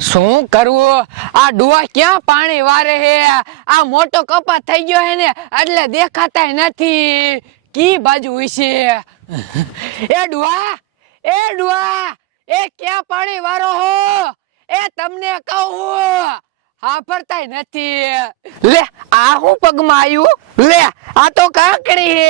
શું કરવું? આ ડુવા ક્યાં પાણી વારે હે? આ મોટો કપા થઈ ગયો હે ને, એટલે દેખાતા નથી. કી બાજુ વિશે એ ડુવા એ ડુવા, એ ક્યાં પાણી વારો હો? એ તમને કહું. હા ફરતાય નથી. લે, આ હું પગમાં આવ્યું લે, આ તો કાકડી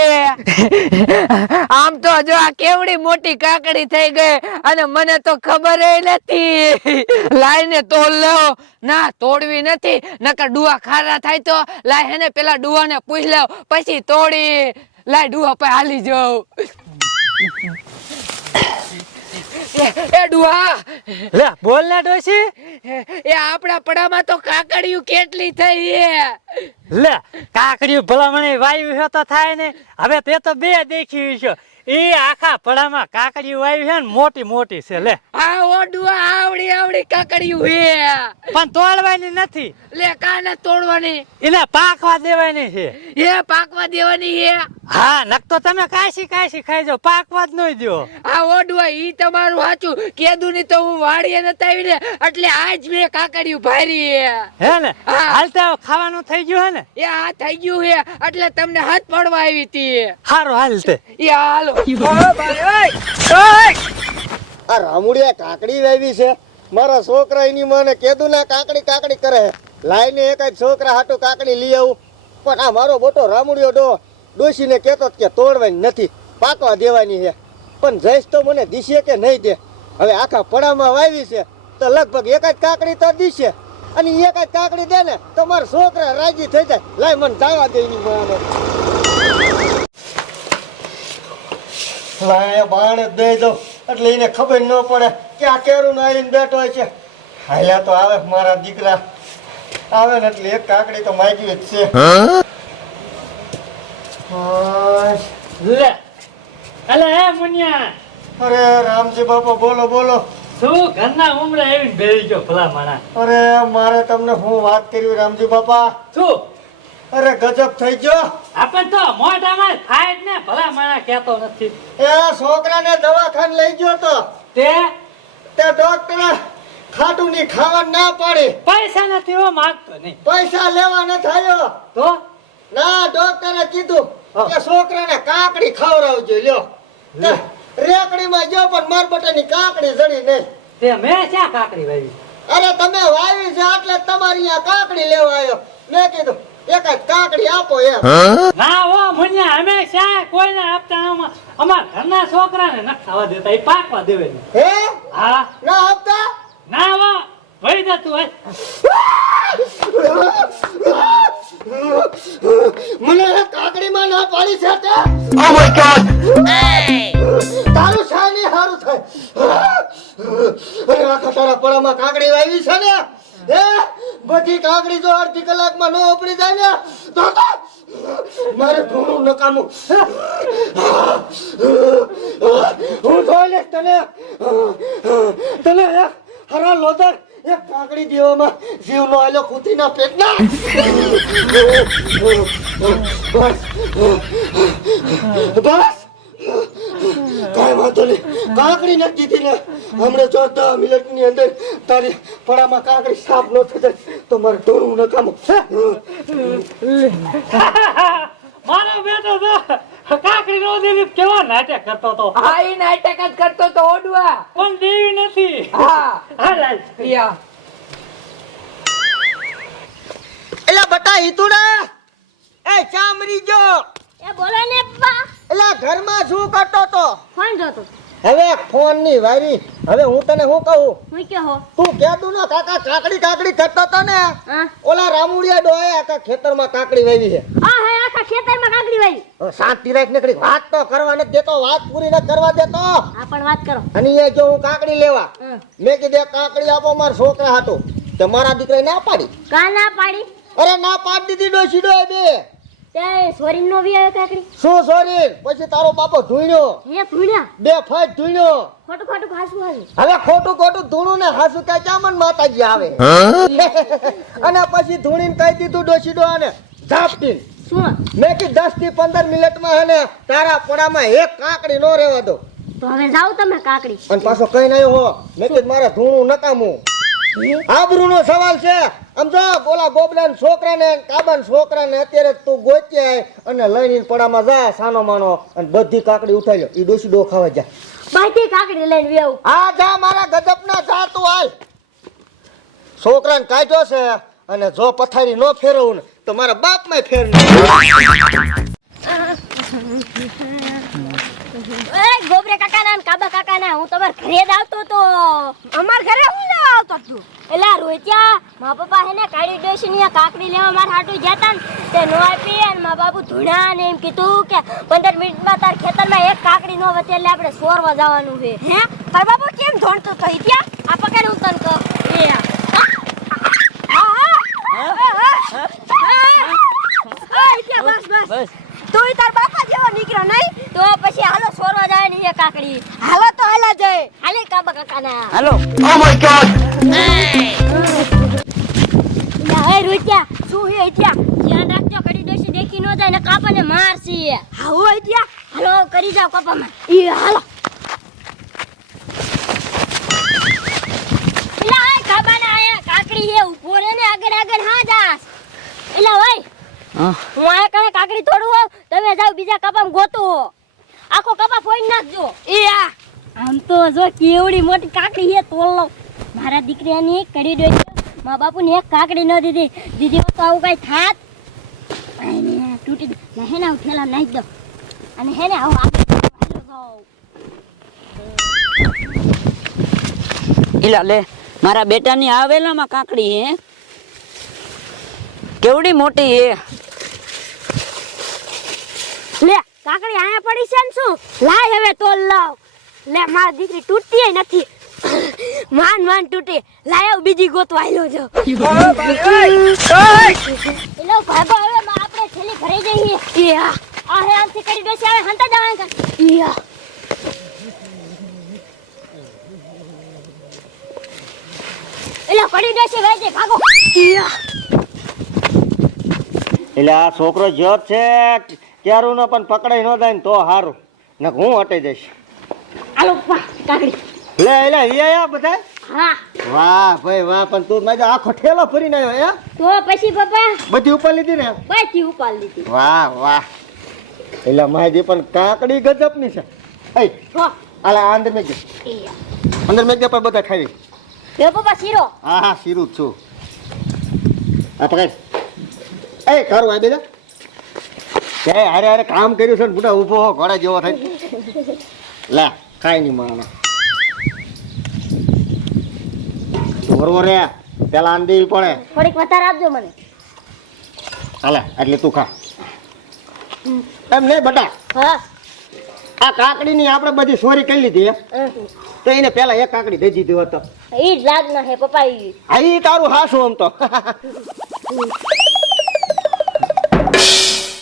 આમ તો જો આ કેવડી મોટી કાકડી થઈ ગઈ અને મને તો ખબર નથી. લાઈને તોડ લો. ના, તોડવી નથી. નકર ડુઆ ખારા થાય તો લાય હેને પેલા ડુઆને પૂછ લો. પછી તોડી. લાય ડુઆ પર હાલી જાઉં. એ એ ડુઆ લે બોલ ને ડોશી. એ આપણા પડામાં તો કાકડિયું કેટલી થઈ છે લે કાકડીયું ભલામણે વાયુ છે તો થાય ને. હવે તે તો બે દેખ્યું છે એ આખા પડામાં કાકડીયું વાયુ છે ને મોટી મોટી છે લે. આ ઓડુઆ આવડી આવડી કાકડિયું હે. પણ તોડવાની નથી. લે કાને તોડવાની? એને પાકવા દેવાની છે. એ પાકવા દેવાની હે. હા નક તો તમે કાશી કાશી ખાઈ જાઓ પાકવા જ ન દો આ ઓડવા ઈ તમારું સાચું. કેદુ ની તો હું વાડીએ નતા આવી ને એટલે આજ મેં કાકડિયું ભારી હે. હે ને. હાલતા ખાવાનું થઈ ગયું હે ને? એ આ થઈ ગયું હે એટલે તમને હાથ પડવા આવી હતી સારું હાલતે એ હાલો. ઓ ભાઈ ઓય ઓય. આ રામુડિયા કાકડી વાવી છે. મારા છોકરા એની મને કેદુ ના કાકડી કાકડી કરે લાઈને એક જ છોકરા હાટુ કાકડી લઈ આવું. પણ આ મારો મોટો રામુડિયો ડો. ડોશીને કહેતો કે તોડવાની નથી પાકવા દેવાની છે. પણ જઈશ તો મને દીશે કે નહીં દે? હવે આખા પડામાં વાવી છે તો લગભગ એક જ કાકડી તો દીશે. અને એક જ કાકડી દે ને તો મારા છોકરા રાજી થઈ જાય. લાય મને જાવા દે એની મને લાય બાણ જ દઈ દો એટલે એને ખબર ન પડે કે આ કેરું આવીને બેઠો છે. હાલ્યા તો આવે મારા દીકરા. આવે ને એટલે એક કાકડી તો માગી જ છે. લે. અલે હે મુનિયા. અરે રામજી બાપા બોલો બોલો. શું ઘરના ઉમરે આવીને બેસી ગયો ભલા માણા અરે મારે તમને હું વાત કરી રામજી બાપા? શું? અરે ગજબ થઈ ગયો. આપણ તો મોઢામાં થાય જ ને ભલા માણા કહેતો નથી. એ છોકરાને દવાખાને લઈ ગયો તો. તે? તે ડોક્ટર ખાટું ની ખાવા ના પાડી. પૈસા નથી હો માગતો નહીં. પૈસા લેવા ન થયો તો? ના ડોક્ટરે કીધું. કે છોકરાને કાકડી ખવડાવજો લ્યો. રેકડી રેકડીમાં ગયો પણ માર બટાની કાકડી જડી નહીં. તે મેં ક્યાં કાકડી વાવી? અરે તમે વાવી છે એટલે તમારી અહીંયા કાકડી લેવા આવ્યો. મેં કીધું એક જ કાકડી આપો એમ. ના ઓ મને અમે ક્યાં કોઈને આપતા આમાં અમાર ઘરના છોકરાને ન ખાવા દેતા એ પાકવા દેવે. હે? હા. ના આપતા? ના વા વહી જતું હોય મને કાકડીમાં ના પાડી છે તે. તારું ને હારું થાય. અરે આખા તારા પડામાં કાકડી વાવી છે ને? એ બધી કાકડી જો અડધી કલાકમાં ન ઉપડી જાય ને તો તો મારે ઘણું નકામું. હું જોઈ લઈશ તને. તને હરા લોદર એક કાકડી દેવામાં જીવ નો આલો કૂતીના પેટના. બસ. કાંઈ વાંધો નહીં. કાકડી નથી દીધી ને હમણાં જો દસ મિનિટની અંદર તારી પડામાં કાકડી સાફ ન થઈ જાય તો મારે ઢોળવું નકામું. મારો બેટો કાકડી નો દેવી કેવો નાટક કરતો તો હા ઈ નાટક જ કરતો તો ઓડુઆ પણ દેવી નથી. હા. હા લાલ. યા. એલા બટા હિતુડા એ ચામરી જો એ બોલો ને પપ્પા. એલા ઘરમાં શું કરતો તો ફોન જોતો હવે ફોનની વારી હવે હું તને શું કહું? હું કે હો? તું કેતું ન કાકા કાકડી કાકડી કરતો તો ને? હા. ઓલા રામુડિયા ડોયા કે ખેતરમાં કાકડી વાવી છે. હા હે ખેતરમાં કાકડી વાવી શાંતિ રાખ નીકળી. વાત તો કરવા નથી દેતો વાત પૂરી ન કરવા દેતો. આ પણ વાત કરો. અને એ જો હું કાકડી લેવા. મેં કીધું કાકડી આપો મારા છોકરા હાટું. તે મારા દીકરાએ ના પાડી? કા ના પાડી? અરે ના પાડી દીધી ડોશી ડોય બે. તે સોરીન નો વી આવે કાકડી? શું સોરીન? પછી તારો બાપો ધૂણ્યો. હે ધૂણ્યા? બે ફાટ ધૂણ્યો. ખોટું ખોટું ખાસું હાસું હવે ખોટું ખોટું ધૂણું ને હાસુ કઈ ચામન માતાજી આવે? અને પછી ધૂણીને કહી દીધું ડોશી અને ઝાપટીને. શું? મેં કી 10 થી પંદર મિનિટમાં માં ને તારા પડામાં એક કાકડી નો રહેવા દો. તો હવે જાવ તમે કાકડી. અને પાછો કઈ નહીં હો. મેં કી મારે ધૂણું નકામું. આબરૂનો સવાલ છે. આમ જો બોલા બોબડા છોકરાને કાબા છોકરાને અત્યારે તું ગોચ્યા અને લઈને પડામાં જા સાનો માનો અને બધી કાકડી ઉઠાઈ લો ઈ ડોસી ડો ખાવા જા. બધી કાકડી લઈને વ્યાવું. આ જા મારા ગજબના જા તું હાલ. છોકરાને કાઢ્યો છે અને જો પથારી નો ફેરવું ને તો બાપમાં ફેર નહીં ગોબરે કાકા ના કાબા કાકા ના હું તમાર ઘરે જ આવતો તો. અમાર ઘરે હું ના આવતો તું એલા રોત્યા મા પપ્પા હે ને કાળી ડોશી ની કાકડી લેવા માર હાટુ જતા ને તે નો આપી અને મા બાપુ ધૂણા ને એમ કીધું કે 15 મિનિટમાં તાર ખેતરમાં એક કાકડી નો વચે એટલે આપણે સોરવા જવાનું છે. હે? તાર બાપુ કેમ ધોણતો તો ત્યાં આ પકડ હું તને કહું એ બસ બસ બસ તું તાર બાપા જેવો નીકળ્યો નહીં તો પછી હાલો સોરવા જાય ને એ કાકડી. હાલો તો હાલા જય. હાલે કાબા કાકાના. હાલો. યા હે રોત્યા શું હે ત્યાં ધ્યાન રાખજો કડી ડોશી દેખી ન જાય ને કાપાને મારસી હા હોય હાલો કરી જાવ કાપામાં. ઈ હાલો. એલા આય કાબાના આયા કાકડી હે ઊભો રે ને આગળ આગળ હા જાસ. એલા ઓય. હું. આ કાકડી તોડું હોઉં? તમે જાવ બીજા કપામાં ગોતો આખો કપા ફોઈ નાખજો. એ આ. આમ તો જો કેવડી મોટી કાકડી હે તોલો મારા દીકરાની કરી કડી ડોઈ મા બાપુને એક કાકડી ન દીધી. દીદી તો આવું કઈ થાત. તૂટી દે ને હેને થેલા નાખી દો. અને હેને આવું આગળ. એલા લે મારા બેટાની આવેલામાં કાકડી હે. કેવડી મોટી હે લે કાકડી આયા પડી છે ને શું? લાય હવે તોલ લાવ. લે, મારી દીકરી તૂટતી નથી. માન માન તૂટી. લાય બીજી ગોતવા આયલો જો. એલો ભાગો હવે, માં આપણે છેલી ભરાઈ જઈએ. ઈયા. આ હે કરી બેસી આવે હંતા જવાનું કર ઈયા. એલો કરી દેશે ભાઈ ભાગો. ઈયા. એટલે આ છોકરો જોર છે. ક્યારું ન પણ પકડાઈ ન જાય ને તો સારું ને હું હટી જઈશ. આલો કાકડી લે એટલે વિયા બધા હા. વાહ ભાઈ વાહ પણ તું મારે આખો ઠેલો ફરીને આવ્યો હે? તો પછી પપ્પા? બધી ઉપર લીધી ને? બધી ઉપર લીધી. વાહ વાહ. એટલે માહિતી પણ કાકડી ગજબની છે. એ આલા અંદર મેં ગયો અંદર મેં પણ બધા ખાવી એ પપ્પા શીરો. હા હા શીરું છું. આ પકડ. એ કરું આ બેજા. તે અરે અરે કામ કર્યું છે ને બુટા ઊભો હો ઘોડા જેવો થાય લે કાંઈ નહીં માણા. વરવો રે પેલા આંદી પડે થોડીક વધારે આપજો મને. હાલે એટલે તું ખા. એમ નહીં બટા. હા. આ કાકડીની આપણે બધી સોરી કરી લીધી. તો એને પેલા એક કાકડી દઈ દીધી હોત. તો ઈ જ લાગ ના હે પપ્પા ઈ. આ ઈ તારું હાસું આમ તો.